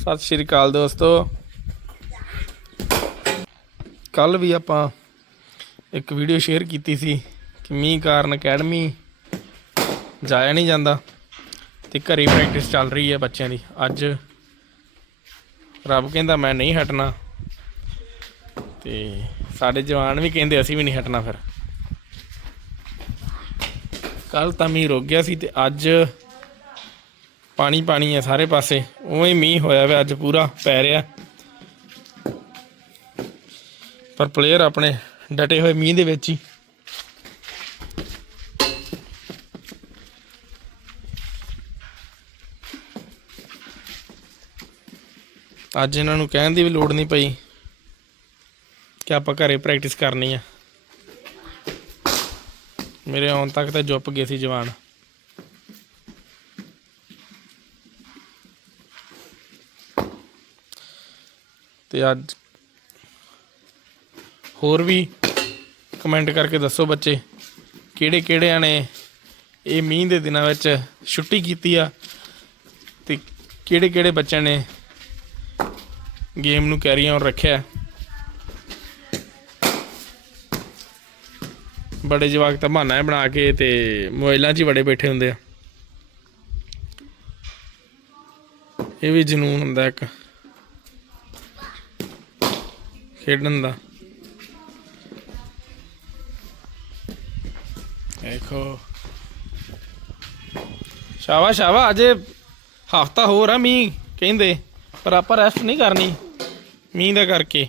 ਸਤਿ ਸ਼੍ਰੀ ਅਕਾਲ ਦੋਸਤੋ। ਕੱਲ ਵੀ ਆਪਾਂ ਇੱਕ ਵੀਡੀਓ ਸ਼ੇਅਰ ਕੀਤੀ ਸੀ ਕਿ ਮੀਂਹ ਕਾਰਨ ਅਕੈਡਮੀ ਜਾਇਆ ਨਹੀਂ ਜਾਂਦਾ ਤੇ ਘਰੇ ਪ੍ਰੈਕਟਿਸ ਚੱਲ ਰਹੀ ਹੈ ਬੱਚਿਆਂ ਦੀ। ਅੱਜ ਰੱਬ ਕਹਿੰਦਾ ਮੈਂ ਨਹੀਂ ਹਟਣਾ ਤੇ ਸਾਡੇ ਜਵਾਨ ਵੀ ਕਹਿੰਦੇ ਅਸੀਂ ਵੀ ਨਹੀਂ ਹਟਣਾ ਫਿਰ। ਕੱਲ ਤਾਂ ਮੀਂਹ ਰੁਕ ਗਿਆ ਸੀ ਤੇ ਅੱਜ ਪਾਣੀ ਪਾਣੀ ਹੈ ਸਾਰੇ ਪਾਸੇ। ਉਵੇਂ ਮੀਂਹ ਹੋਇਆ ਵਾ, ਅੱਜ ਪੂਰਾ ਪੈ ਰਿਹਾ। ਪਰ ਪਲੇਅਰ ਆਪਣੇ ਡਟੇ ਹੋਏ ਮੀਂਹ ਦੇ ਵਿੱਚ ਹੀ। ਅੱਜ ਇਹਨਾਂ ਨੂੰ ਕਹਿਣ ਦੀ ਵੀ ਲੋੜ ਨਹੀਂ ਪਈ ਕਿ ਆਪਾਂ ਘਰੇ ਪ੍ਰੈਕਟਿਸ ਕਰਨੀ ਆ। ਮੇਰੇ ਆਉਣ ਤੱਕ ਤਾਂ ਜੁੱਪ ਗਏ ਸੀ ਜਵਾਨ। ਤੇ ਅੱਜ ਹੋਰ ਵੀ ਕਮੈਂਟ ਕਰਕੇ ਦੱਸੋ ਬੱਚੇ, ਕਿਹੜੇ ਕਿਹੜਿਆਂ ਨੇ ਇਹ ਮੀਂਹ ਦੇ ਦਿਨਾਂ ਵਿੱਚ ਛੁੱਟੀ ਕੀਤੀ ਆ ਤੇ ਕਿਹੜੇ ਕਿਹੜੇ ਬੱਚਿਆਂ ਨੇ ਗੇਮ ਨੂੰ ਕੈਰੀ ਆਨ ਰੱਖਿਆ। ਬੜੇ ਜਵਾਕ ਤਾਂ ਬਹਾਨਾ ਬਣਾ ਕੇ ਤੇ ਮੋਬਾਈਲਾਂ 'ਚ ਹੀ ਬੜੇ ਬੈਠੇ ਹੁੰਦੇ ਆ। ਇਹ ਵੀ ਜਨੂਨ ਹੁੰਦਾ ਇੱਕ। ਖੇਡਣ ਦਾ। ਦੇਖੋ। ਸ਼ਾਵਾ ਸ਼ਾਵਾ ਅਜੇ ਹਫਤਾ ਹੋਰ ਆ ਮੀਂਹ, ਕਹਿੰਦੇ, ਪਰ ਆਪਾਂ ਰੈਸਟ ਨਹੀਂ ਕਰਨੀ ਮੀਂਹ ਦਾ ਕਰਕੇ।